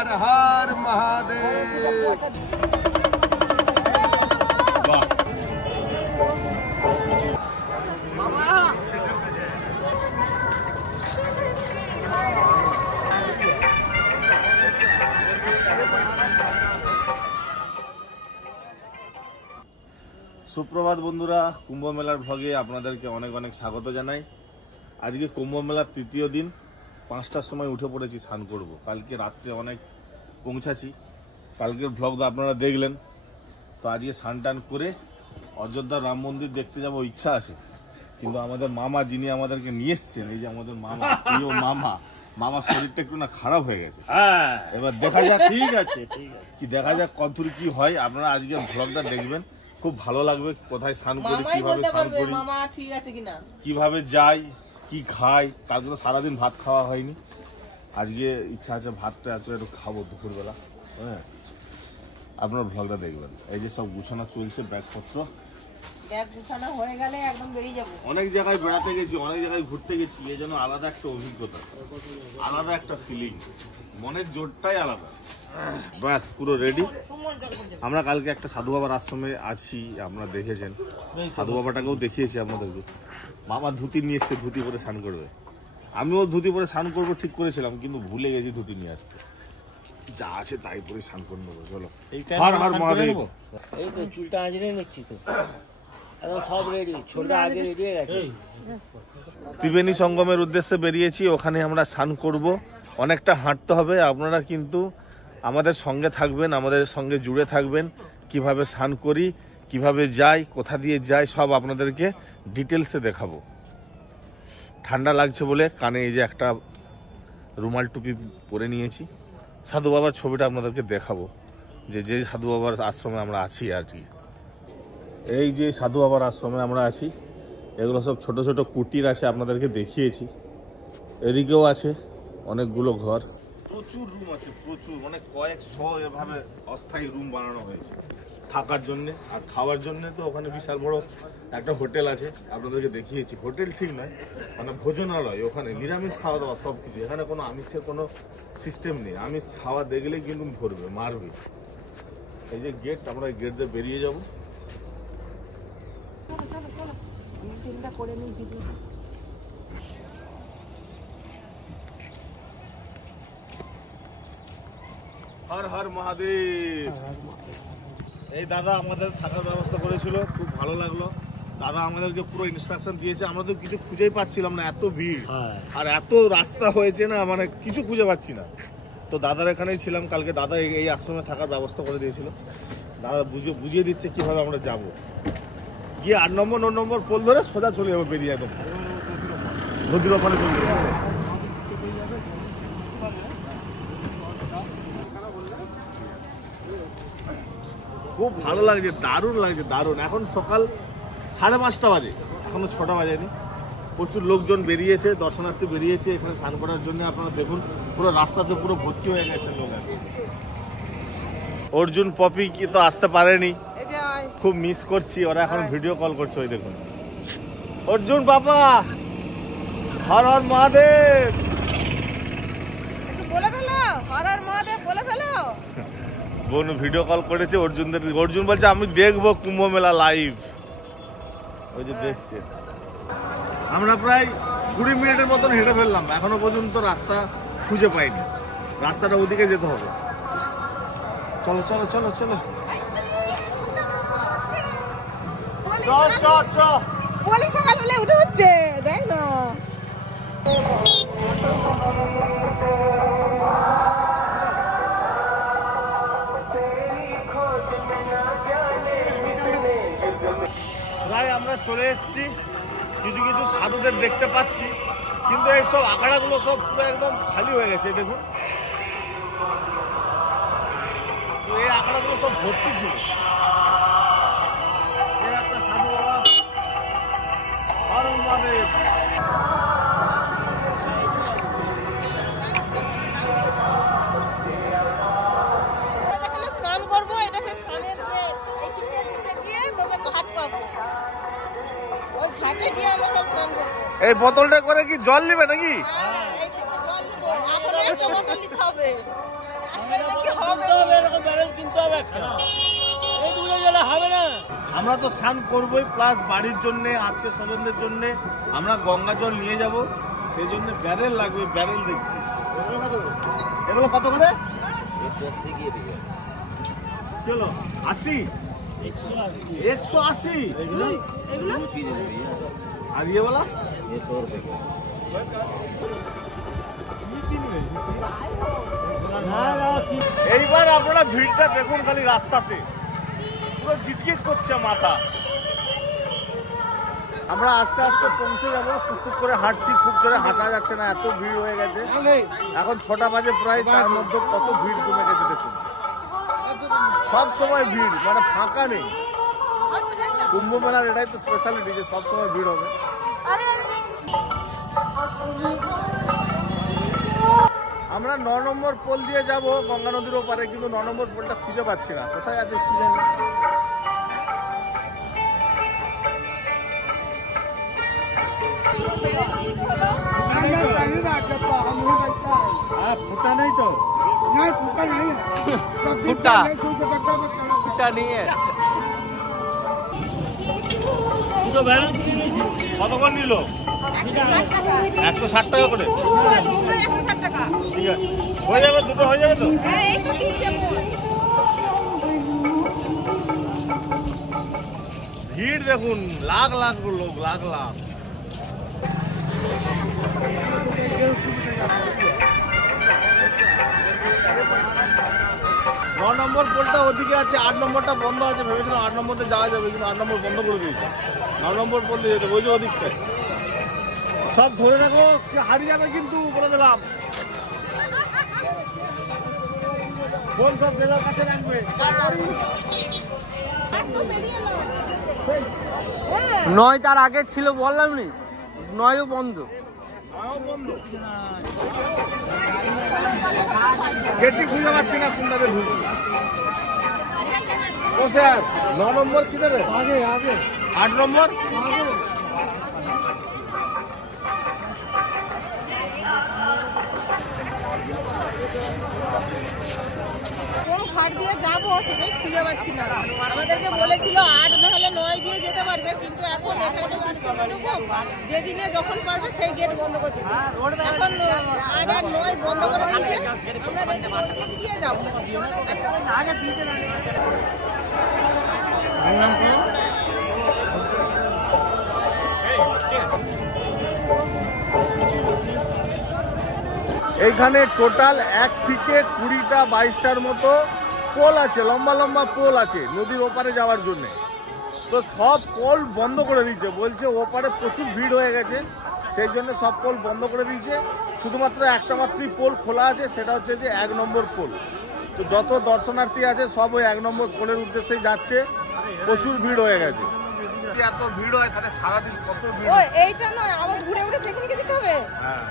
हर हर महादेव। সুপ্রভাত বন্ধুরা, কুম্ভ মেলার ভ্লগে আপনাদেরকে অনেক অনেক স্বাগত জানাই। আজকে কুম্ভ মেলার তৃতীয় দিন, 5টার সময় উঠে পড়েছি স্নান করব। কালকে রাত্রে অনেক পৌঁছাছি, কালকের ভ্লগটা আপনারা দেখলেন। তো আজকে স্নান টান করে অযোধ্যা রাম মন্দির দেখতে যাব ইচ্ছা আছে, কিন্তু আমাদের মামা যিনি আমাদেরকে নিয়ে এসছেন, এই যে আমাদের মামা, প্রিয় মামার শরীরটা একটু না খারাপ হয়ে গেছে। এবার দেখা যাক, ঠিক আছে কি দেখা যাক কতদূর কি হয়। আপনারা আজকে ভ্লগটা দেখবেন, খুব ভালো লাগবে। কোথায় স্নান করি, কিভাবে স্নান করি, কিভাবে যাই, কি খাই। কালকে তো সারাদিন ভাত খাওয়া হয়নি, আজকে ইচ্ছা আছে ভাতটা একটু খাবো দুপুরবেলা। হ্যাঁ, আপনার ভ্লগটা দেখবেন। এই যে সব গুছানো চলছে, ব্যাগপত্র হয়ে গেলে একদম বেরিয়ে যাবো। অনেক জায়গায় বেড়াতে গেছি, অনেক জায়গায় ঘুরতে গেছি, এই জন্য আলাদা একটা অভিজ্ঞতা, আলাদা একটা ফিলিং, মনের জোরটাই আলাদা। বাস পুরো রেডি। আমরা কালকে একটা সাধু বাবার আশ্রমে আছি, আপনারা দেখেছেন। সাধু বাবাটাকেও দেখিয়েছি আপনাদেরকে। মামা ধুতি নিয়ে এসছে, ধুতি পরে স্নান করবে। আমিও ধুতি পরে স্নান করবো ঠিক করেছিলাম, কিন্তু ভুলে গেছি ধুতি নিয়ে আসতে। যা আছে তাই পরে স্নান করে নেবো। চলো, হর হর মহাদেব। এই তো চুলটা আঁচড়ে নিচ্ছি, তো একদম সব রেডি, ছোটটা আগে রেডি হয়ে গেছে। ত্রিবেণী সঙ্গমের উদ্দেশ্যে বেরিয়েছি, ওখানে আমরা স্নান করব। অনেকটা হাঁটতে হবে, আপনারা কিন্তু আমাদের সঙ্গে থাকবেন, আমাদের সঙ্গে জুড়ে থাকবেন। কিভাবে স্নান করি, কিভাবে যাই, কোথা দিয়ে যাই, সব আপনাদেরকে ডিটেলসে দেখাবো। ঠান্ডা লাগছে বলে কানে এই যে একটা রুমাল টুপি পরে নিয়েছি। সাধু বাবার ছবিটা আপনাদেরকে দেখাবো, যে সাধু বাবার আশ্রমে আমরা আছি আর কি। এই যে সাধু বাবার আশ্রমে আমরা আছি, এগুলো সব ছোট ছোট কুটির আছে, আপনাদেরকে দেখিয়েছি। এদিকেও আছে অনেকগুলো ঘর, প্রচুর রুম আছে, প্রচুর, মানে কয়েকশো এভাবে অস্থায়ী রুম বানানো হয়েছে থাকার জন্য আর খাওয়ার জন্য। তো ওখানে বিশাল বড় একটা হোটেল আছে, আপনাদেরকে দেখিয়েছি। হোটেল ঠিক নয়, মানে ভোজনালয়। ওখানে নিরামিষ খাওয়া দাওয়া সব কিছু, এখানে কোনো আমিষের কোনো সিস্টেম নেই। আমিষ খাওয়া দেখলেই কিন্তু ধরবে, মারবে। এই যে গেট, আমরা এই গেট দিয়ে বেরিয়ে যাবো। হর হর মহাদেব। এই দাদা আমাদের থাকার ব্যবস্থা করেছিল, খুব ভালো লাগলো। দাদা আমাদেরকে পুরো ইনস্ট্রাকশন দিয়েছে। আমরা তো কিছু খুঁজেই পাচ্ছিলাম না, এত ভিড় আর এত রাস্তা হয়েছে না, মানে কিছু খুঁজে পাচ্ছি না। তো দাদার এখানেই ছিলাম কালকে। দাদা এই আশ্রমে থাকার ব্যবস্থা করে দিয়েছিল। দাদা বুঝিয়ে দিচ্ছে কিভাবে আমরা যাব। গিয়ে 8 নম্বর 9 নম্বর পোল ধরে সোজা চলে যাবো, বেরিয়ে একদম নদীর ওখানে চলে যাবো। খুব ভালো লাগছে, দারুণ লাগছে, দারুণ। এখন সকাল 5:30 বাজে, এখনো 6টা বাজেনি। প্রচুর লোকজন বেরিয়েছে, দর্শনার্থী বেরিয়েছে এখানে স্নান করার জন্য। আপনারা দেখুন, পুরো রাস্তাতে পুরো ভর্তি হয়ে গেছে লোক। অর্জুন পপি কি তো আসতে পারেনি, খুব মিস করছি। ওরা এখন ভিডিও কল করছে, ওই দেখুন। অর্জুন বাবা, হর হর মহাদেব বলে ফেলো, হর হর মহাদেব বলে ফেলো। বোন ভিডিও কল করেছে অর্জুনদের। অর্জুন বলছে আমি দেখবো কুম্ভ মেলা লাইভ। ওই যে দেখছে। আমরা প্রায় 20 মিনিটের মতন হেঁটে ফেললাম, এখনো পর্যন্ত রাস্তা খুঁজে পাইনি। রাস্তাটা ওদিকে যেতে হবে। চলো চলো চলো চলো, বলি সকালবেলা উঠে হচ্ছে, দেখ না। প্রায় আমরা চলে এসেছি। কিছু কিছু সাধুদের দেখতে পাচ্ছি, কিন্তু এই সব আখড়াগুলো সব পুরো একদম খালি হয়ে গেছে। দেখুন, এই আখড়াগুলো সব ভর্তি ছিল। এই একটা সাধু বাবা, হর মহাদেব। স্নান করবো, এটা স্নানের গেট। এই গিয়ে তোকে ঘাট পাবো, ওই ঘাটে গিয়ে আমরা সব স্নান করবো। এই বোতলটা করে কি জল নিবে নাকি? জল একটা বোতল নিতে হবে। এটা কি হবে? এরকম ব্যারেল কিনতে হবে একটা, এই দুটো গেলে হবে না। আমরা তো স্নান করবোই, প্লাস বাড়ির জন্য, আত্মীয় স্বজনদের জন্য আমরা গঙ্গা জল নিয়ে যাব, সেই জন্য ব্যারেল লাগবে। ব্যারেল দেখছি এগুলো কত করে? 80, 180। আর ইয়ে বলা এইবার আপনারা ভিড়টা দেখুন, খালি রাস্তাতে পুরো গিজগিজ করছে মাথা। আমরা আস্তে আস্তে পৌঁছে যাবো, টুকটুক করে হাঁটছি, খুব জোরে হাঁটা যাচ্ছে না, এত ভিড় হয়ে গেছে। এখন 6টা বাজে প্রায়, তার মধ্যে কত ভিড় জমে গেছে দেখুন। সব সময় ভিড়, মানে ফাঁকা নেই। কুম্ভ মেলার এটাই তো স্পেশালিটি যে সব সময় ভিড় হবে। আমরা 9 নম্বর পোল দিয়ে যাব গঙ্গা নদীর ওপারে, কিন্তু 9 নম্বর পোলটা খুঁজে পাচ্ছি না, কোথায় আছে কি জানি। ফুটা নেই তো, ফুটা নিয়ে দুটো ব্যারেল কিনে নিয়েছি। কত করে নিল? 160 টাকা করে। ঠিক আছে, হয়ে যাবে, দুটো হয়ে যাবে তো। ভিড় দেখুন, লাখ লাখ লোক, লাখ লাখ। ন নম্বর পোলটা ওদিকে আছে, 8 নম্বরটা বন্ধ আছে। ভেবেছিলাম 8 নম্বরতে যাওয়া যাবে, কিন্তু 8 নম্বর বন্ধ করে দিয়েছে। 9 নম্বর পোল দিয়ে যেতে, ওই যে ওদিকটায়। সব ধরে রাখো, হারিয়ে যাবে কিন্তু, বলে দিলাম। ফোন সব জেলার কাছে রাখবে। নয় তার আগে ছিল, বললাম নি, নয়ও বন্ধ। গেটটি খুঁজে পাচ্ছি না, কোনটাতে ঢুকবো। ও স্যার, 9 নম্বর কি দেবে? আগে 8 নম্বর। কোন ঘাট দিয়ে যাবো সেটাই খুঁজে পাচ্ছি না। আমাদেরকে বলেছিল 8 না হলে 9 দিয়ে যেতে পারবে, কিন্তু এখন এখানে তো সিস্টেম এরকম, যেদিনে যখন পারবে সেই গেট বন্ধ করে দিবে। এখন 8 আর 9 বন্ধ করে দিয়েছে, আমরা দেখি কোন দিক দিয়ে যাবো। এইখানে টোটাল 1 থেকে 20টা 22টার মতো পোল আছে, লম্বা লম্বা পোল আছে নদীর ওপারে যাওয়ার জন্য। তো সব পোল বন্ধ করে দিয়েছে, বলছে ওপারে প্রচুর ভিড় হয়ে গেছে, সেই জন্য সব পোল বন্ধ করে দিয়েছে। শুধুমাত্র একটা মাত্রই পোল খোলা আছে, সেটা হচ্ছে যে 1 নম্বর পোল। তো যত দর্শনার্থী আছে সব ওই 1 নম্বর পোলের উদ্দেশ্যেই যাচ্ছে, প্রচুর ভিড় হয়ে গেছে। এত ভিড় হয় তাহলে সারাদিন কত ভিড়। ও এইটা নয়, আবার ঘুরে ঘুরে সেখানে যেতে হবে। হ্যাঁ,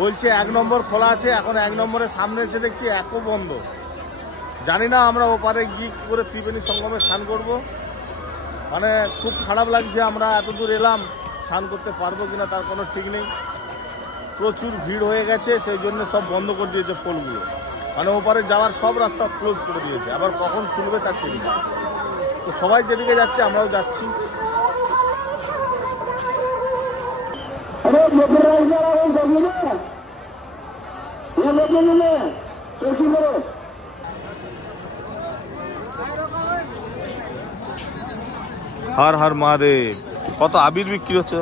বলছে 1 নম্বর খোলা আছে। এখন 1 নম্বরের সামনে এসে দেখছি একও বন্ধ। জানি না আমরা ওপারে গিয়ে কী করে ত্রিবেণী সঙ্গমে স্নান করব। মানে খুব খারাপ লাগছে, আমরা এত দূর এলাম, স্নান করতে পারবো কিনা তার কোনো ঠিক নেই। প্রচুর ভিড় হয়ে গেছে, সেই জন্য সব বন্ধ করে দিয়েছে পোলগুলো। মানে ওপারে যাওয়ার সব রাস্তা ক্লোজ করে দিয়েছে, আবার কখন খুলবে তার ঠিক নেই। তো সবাই যেদিকে যাচ্ছে আমরাও যাচ্ছি। हर हर महादेव। কত আবির বিক্রি হচ্ছে?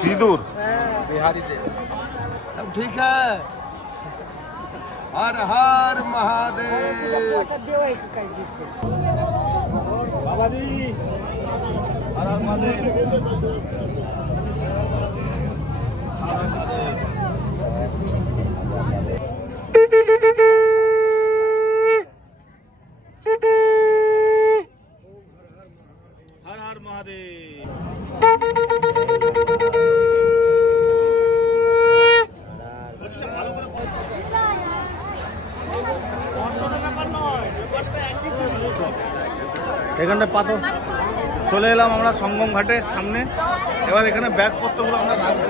সিঁদুর बिहारी दे अब ठीक है। हर हर महादेव। बाबा जी हर हर महादेव। हर हर এখানে পাথর চলে এলাম আমরা সঙ্গম ঘাটের সামনে। এবার এখানে ব্যাগপত্রগুলো আমরা রাখবো।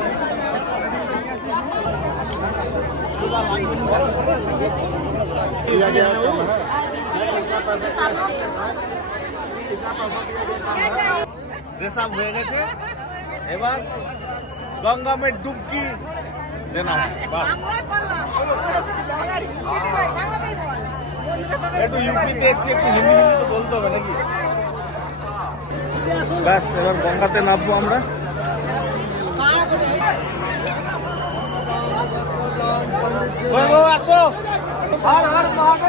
ড্রেস আপ হয়ে গেছে, এবার গঙ্গা মে ডুবকি দেনা হয়। একটু ইউপিতে এসছি, একটু হিন্দি তো বলতে হবে নাকি? ব্যাস এবার গঙ্গাতে নামবো আমরা। আসো, হর হর মহাদেব।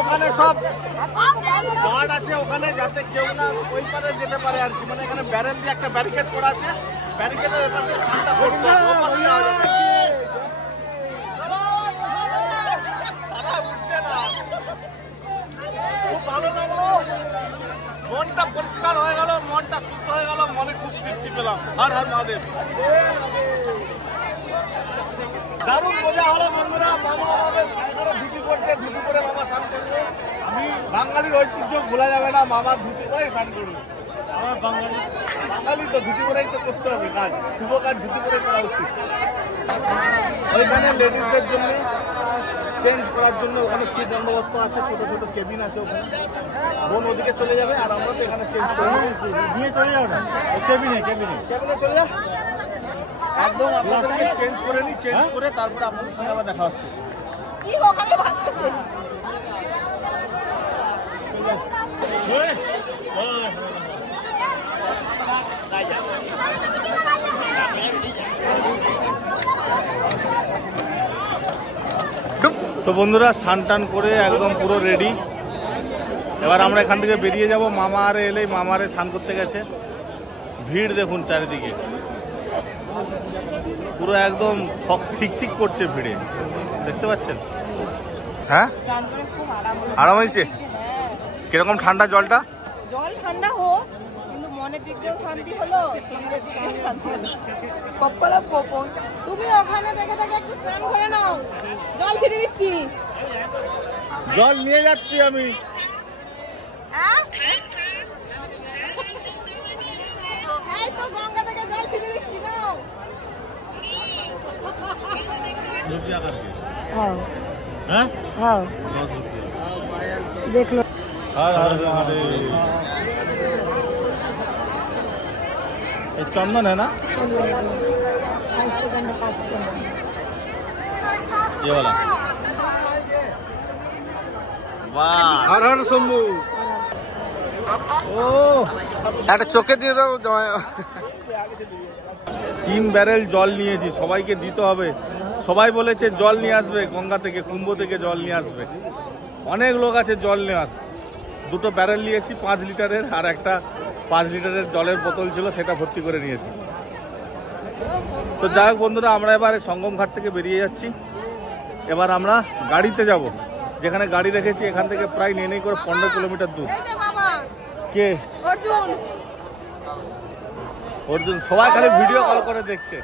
ওখানে সব গার্ড আছে ওখানে, যাতে কেউ না ওই পারে যেতে পারে আর কি। মানে এখানে ব্যারেল দিয়ে একটা ব্যারিকেড করা আছে, ব্যারিকেডের পাশে সামটা করতে হবে। খুব ভালো লাগলো, মনটা পরিষ্কার হয়ে গেল, মনটা শুদ্ধ হয়ে গেল, মনে খুব তৃপ্তি পেলাম। হর হর মহাদেব। দারুণ মজা হলো বন্ধুরা। মামা আমাদের ধুতি করছে, ধুতি করে মামা স্নান করবে। আমি বাঙালির ঐতিহ্য ভোলা যাবে না, মামা ধুতি করেই স্নান করবে। আমার বাঙালি তো ধুতি করেই তো করতে হবে কাজ, শুভ কাজ ধুতি করে করা উচিত। ওইখানে লেডিসদের জন্য চেঞ্জ করার জন্য ওখানে সিট বন্দোবস্ত আছে, ছোট ছোট কেবিন আছে ওখানে। বোন ওদিকে চলে যাবে আর আমরা তো এখানে চেঞ্জ করে নিয়ে চলে যাবো না, কেবিনে কেবিনে কেবিনে চলে যা। একদম আপনাদেরকে চেঞ্জ করে নিই, চেঞ্জ করে তারপরে আপনাদের সঙ্গে আবার দেখা হচ্ছে। কি ওখানে ভাসতেছে? তো বন্ধুরা স্নান টান করে একদম পুরো রেডি। এবার আমরা এখান থেকে বেরিয়ে যাব। মামা আরে এলেই মামা আরে স্নান করতে গেছে। ভিড় দেখুন চারিদিকে, পুরো একদম ঠিক ঠিক করছে ভিড়ে, দেখতে পাচ্ছেন? হ্যাঁ আরাম হয়েছে। কিরকম ঠান্ডা জলটা? জল ঠান্ডা হোক, কিন্তু মনের দিক দিয়েও শান্তি হলো, শরীরের দিক দিয়েও শান্তি হলো। কপালে পপন। তুমি ওখানে দেখে দেখে একটু স্নান করে নাও, জল ছিটিয়ে দিচ্ছি। জল নিয়ে যাচ্ছি আমি। এই তো গঙ্গা থেকে জল ছিটিয়ে দিচ্ছি, নাও। হ্যাঁ হ্যাঁ দেখলো। हर हर महादेव। ये चंदन है ना, ये वाला। वाह, हर हर शंभू। ओ একটা চোখে দিয়ে দাও। 3 ব্যারেল জল নিয়েছি, সবাইকে দিতে হবে। সবাই বলেছে জল নিয়ে আসবে, গঙ্গা থেকে কুম্ভ থেকে জল নিয়ে আসবে। অনেক লোক আছে জল নেওয়ার। 2টো ব্যারেল নিয়েছি 5 লিটারের, আর একটা 5 লিটারের জলের বোতল ছিল, সেটা ভর্তি করে নিয়েছি। তো যাই হোক বন্ধুরা, আমরা এবারে সঙ্গম ঘাট থেকে বেরিয়ে যাচ্ছি। এবার আমরা গাড়িতে যাব। যেখানে গাড়ি রেখেছি এখান থেকে প্রায় নেই করে 15 কিলোমিটার দূর। কে? অর্জুন। অর্জুন সবাই খালি ভিডিও কল করে দেখছে।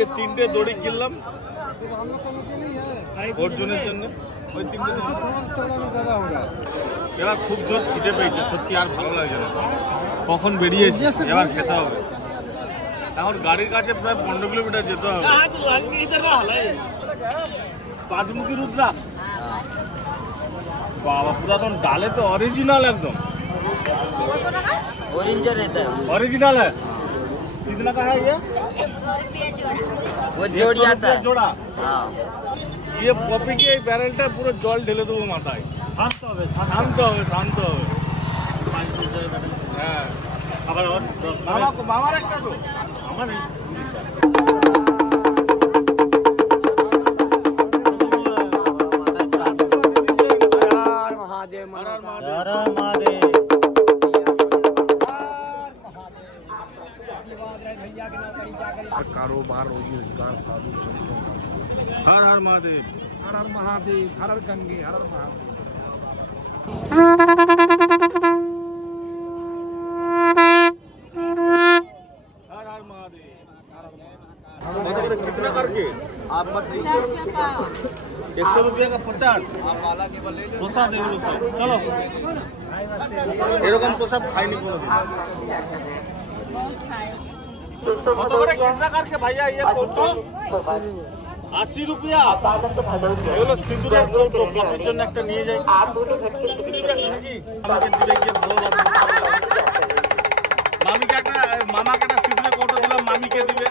যে 3টে দড়ি কিনলাম অর্জুনের জন্য, ওই 3টে এবার খুব জোর খিদে পেয়েছে, সত্যি আর ভালো লাগছে না। কখন বেরিয়েছি, এবার খেতে হবে। এখন গাড়ির কাছে প্রায় 15 কিলোমিটার যেতে হবে। পাঁচমুখী রুদ্রাক্ষ बाबा पुरातन डाले तो ओरिजिनल एकदम ओरिजिनल है। कितना का है ये? वो जोड़ी आता है जोड़ा। ये कॉफी के बैरल टा पूरा जल ढेले देबो माথায়। শান্ত হবে শান্ত হবে। হ্যাঁ আবার মামার একটা তো আমার कारोबार रोजगार साधु संतों का। हर हर महादेव, हर हर महादेव, हर हर गंगे, हर हर महादेव। हर हर महादेव। कितना करके आप मत 100 रुपया का 50 प्रसाद है। चलो এরকম প্রসাদ খাইনি কোনোদিন। কত করে কিतना करके भैया ये কত? 80 रुपया। এগুলো সিঁদুরের কৌটো, কফির জন্য একটা নিয়ে যাই। মামিকে একটা মামাকে একটা সিঁদুরের কৌটো দিলাম, মামিকে দিবে।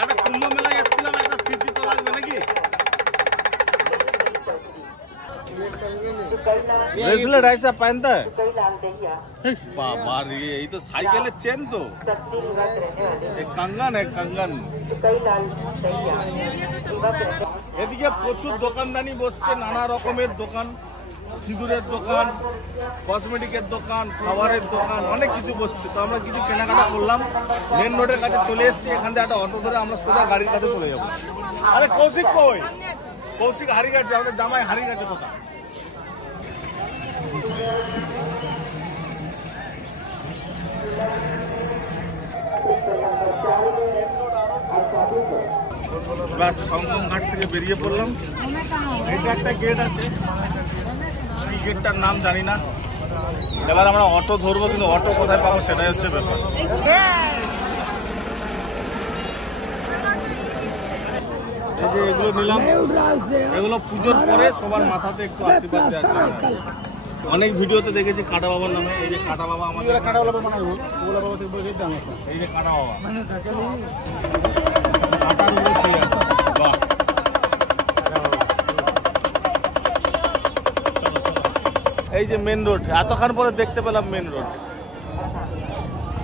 একটা কুম্ভ মেলায় এসেছিলাম, একটা স্মৃতি তো লাগবে নাকি? ब्रेसलेट ऐसा पहनता है बाबा रे, ये तो साइकिल चेन तो एक कंगन है कंगन। এদিকে প্রচুর দোকানদানি বসছে, নানা রকমের দোকান, সিঁদুরের দোকান, কসমেটিকের দোকান, খাবারের দোকান, অনেক কিছু বসছে। তো আমরা কিছু কেনাকাটা করলাম, মেন রোডের কাছে চলে এসেছি। এখান থেকে একটা অটো ধরে আমরা সোজা গাড়ির কাছে চলে যাবো। আরে কৌশিক কই? কৌশিক হারিয়ে গেছে, আমাদের জামাই হারিয়ে গেছে কোথায়? বাস সংগম ঘাট থেকে বেরিয়ে পড়লাম। এটা একটা গেট আছে, এই গেটটার নাম জানি না। এবার আমরা অটো ধরবো, কিন্তু অটো কোথায় পাবো সেটাই হচ্ছে ব্যাপার। এই যে এগুলো নিলাম, এগুলো পুজোর পরে সবার মাথাতে একটু আশীর্বাদ দেওয়া। অনেক ভিডিওতে দেখেছি কাটা বাবার নামে। এই যে কাটা বাবা, আমাদের কাটা বাবা বানাবো, ওগুলো বাবা থেকে বসে দাম আছে। এই যে কাটা বাবা কাটার উপরে শুয়ে আছে। বাহ, এই যে মেন রোড, এতক্ষণ পরে দেখতে পেলাম মেন রোড।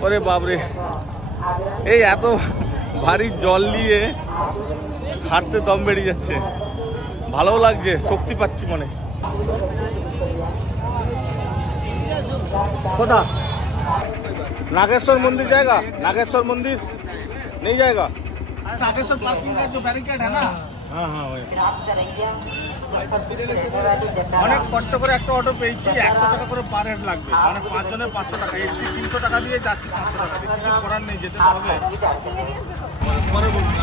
ওরে বাবরে, এই এত ভারী জল নিয়ে হাঁটতে দম বেরিয়ে যাচ্ছে, ভালোও লাগছে, শক্তি পাচ্ছি মনে। কোথা? नागेश्वर मंदिर जाएगा? नागेश्वर मंदिर नहीं जाएगा? नागेश्वर पार्किंग का जो बैरिकेड है ना, हाँ हाँ वही। অনেক কষ্ট করে একটা অটো পেয়েছি, 100 টাকা করে পার হেড লাগবে, মানে 5 জনের 500 টাকা। এসছি 300 টাকা দিয়ে, যাচ্ছি 500 টাকা দিয়ে। কিছু করার নেই, যেতে হবে। পরে বলুন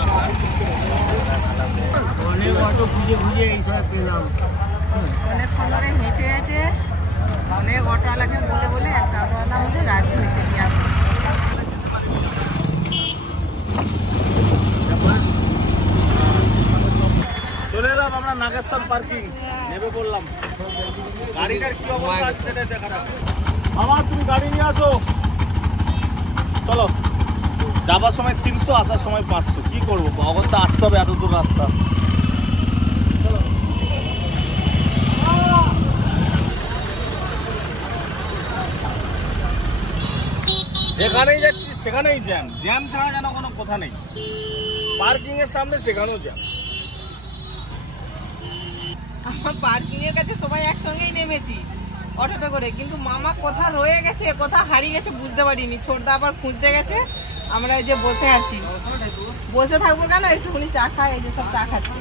অনেক অটো খুঁজে খুঁজে এই সব পেলাম, অনেক সময় হেঁটে হেঁটে অনেক অটোওয়ালাকে বলে বলে একটা অটোওয়ালা আমাদের রাজি হয়েছে নিয়ে আসে। চলে এলাম আমরা নাগেশ্বর পার্কিং, নেমে পড়লাম। গাড়িটার কি অবস্থা আছে সেটা দেখা যাক। মামা তুমি গাড়ি নিয়ে আসো, চলো। যাবার সময় 300, আসার সময় 500। কি করবো, অগত্যা আসতে হবে, এত দূর রাস্তা। যেখানেই যাচ্ছি সেখানেই জ্যাম, জ্যাম ছাড়া যেন কোনো কথা নেই। পার্কিং এর সামনে সেখানেও জ্যাম। আমার পার্কিং এর কাছে সবাই একসঙ্গেই নেমেছি অটোতে করে, কিন্তু মামা কোথা রয়ে গেছে, কোথা হারিয়ে গেছে বুঝতে পারিনি। ছোটদা আবার খুঁজতে গেছে, আমরা এই যে বসে আছি। বসে থাকবো কেন, একটুখানি চা খাই, এই যে সব চা খাচ্ছি।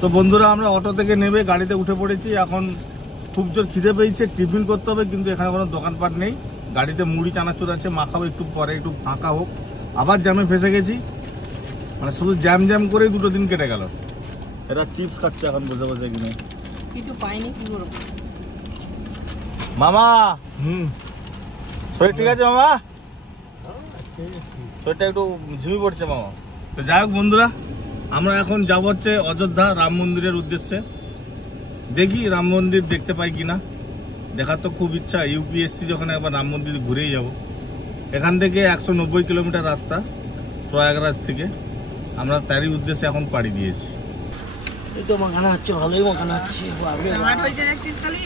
তো বন্ধুরা, আমরা অটো থেকে নেমে গাড়িতে উঠে পড়েছি। এখন খুব জোর খিদে পেয়েছে, টিফিন করতে হবে, কিন্তু এখানে কোনো দোকানপাট নেই। গাড়িতে মুড়ি চানাচুর আছে, মাখাবো একটু পরে, একটু ফাঁকা হোক। আবার জ্যামে ফেসে গেছি। মানে শুধু জ্যাম জ্যাম করেই 2 দিন কেটে গেল। এরা চিপস খাচ্ছে এখন বসে বসে কিনে। কিছু পাইনি, কি করবো? মামা শরীর ঠিক আছে মামা? শরীরটা একটু ঝিমি পড়ছে মামা। তো যাই হোক বন্ধুরা, আমরা এখন যাব হচ্ছে অযোধ্যা রাম মন্দিরের উদ্দেশ্যে। দেখি রাম মন্দির দেখতে পাই কিনা, দেখার তো খুব ইচ্ছা। ইউপিএসসি যখন একবার রাম মন্দির ঘুরেই যাব। এখান থেকে 190 কিলোমিটার রাস্তা প্রয়াগরাজ থেকে। আমরা তারই উদ্দেশ্যে এখন পাড়ি দিয়েছি। এই তো মাখানা হচ্ছে, ভালোই মাখানা হচ্ছে। মাঠ হয়েছে দেখছিস খালি।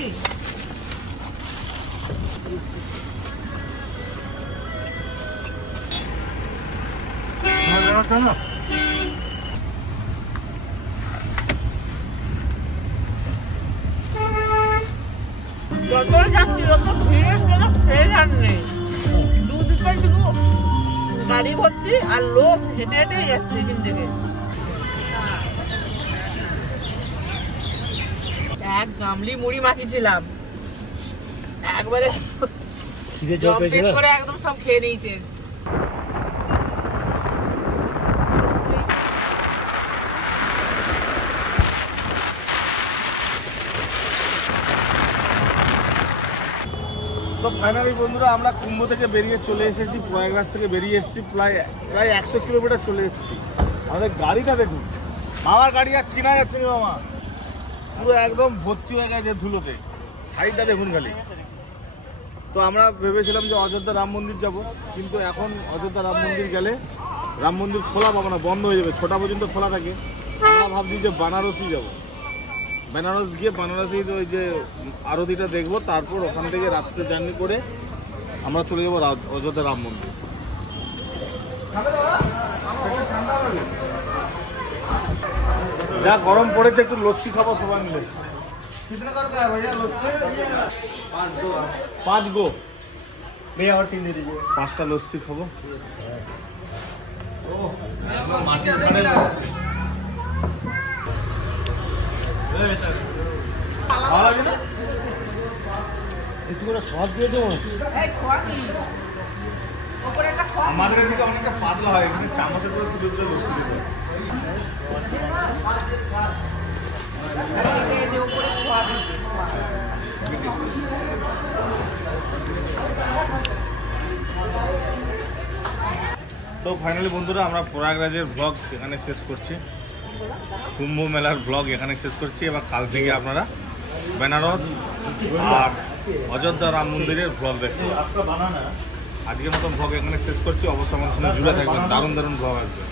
যত যাচ্ছি তত ভিড়, কোনো ফ্রেশ নেই। দুদিকে শুধু গাড়ি ভর্তি আর লোক হেঁটে হেঁটে যাচ্ছে এখান থেকে। এক গামলি মুড়ি মাখিয়েছিলাম, একবারে জম পিস করে একদম সব খেয়ে নিয়েছে। তো ফাইনালি বন্ধুরা, আমরা কুম্ভ থেকে বেরিয়ে চলে এসেছি, প্রয়াগরাজ থেকে বেরিয়ে এসেছি। প্রায় 100 কিলোমিটার চলে এসেছি। আমাদের গাড়িটা দেখুন, মামার গাড়ি আর চিনা যাচ্ছে না মামা, পুরো একদম ভর্তি হয়ে গেছে ধুলোতে। সাইডটা দেখুন খালি। তো আমরা ভেবেছিলাম যে অযোধ্যা রাম মন্দির যাব, কিন্তু এখন অযোধ্যা রাম মন্দির গেলে রাম মন্দির খোলা পাবো না, বন্ধ হয়ে যাবে। 6টা পর্যন্ত খোলা থাকে। আমরা ভাবছি যে বানারসই যাব। বেনারস গিয়ে বানারসি ওই যে আরতিটা দেখবো, তারপর ওখান থেকে রাত্রে জার্নি করে আমরা চলে যাবো অযোধ্যা রাম মন্দির। যা গরম পড়েছে, একটু লস্যি খাবো সবাই মিলে। 5 गो भैया, और 3 दे दीजिए। 5টা লস্যি খাবো। একটু করে সব দিয়ে দেবো। আমাদের এদিকে অনেকটা পাতলা হয়, এখানে চামচের করে কিছু করে লস্যি দিতে হয়। তো ফাইনালি বন্ধুরা, আমরা প্রয়াগরাজের ব্লগ এখানে শেষ করছি। কুম্ভ মেলার ব্লগ এখানে শেষ করছি। এবার কাল থেকে আপনারা বেনারস আর অযোধ্যা রাম মন্দিরের ব্লগ দেখতে। আজকের মতন ব্লগ এখানে শেষ করছি। অবশ্যই আমাদের সঙ্গে জুড়ে থাকবেন, দারুণ দারুণ ব্লগ আসবে।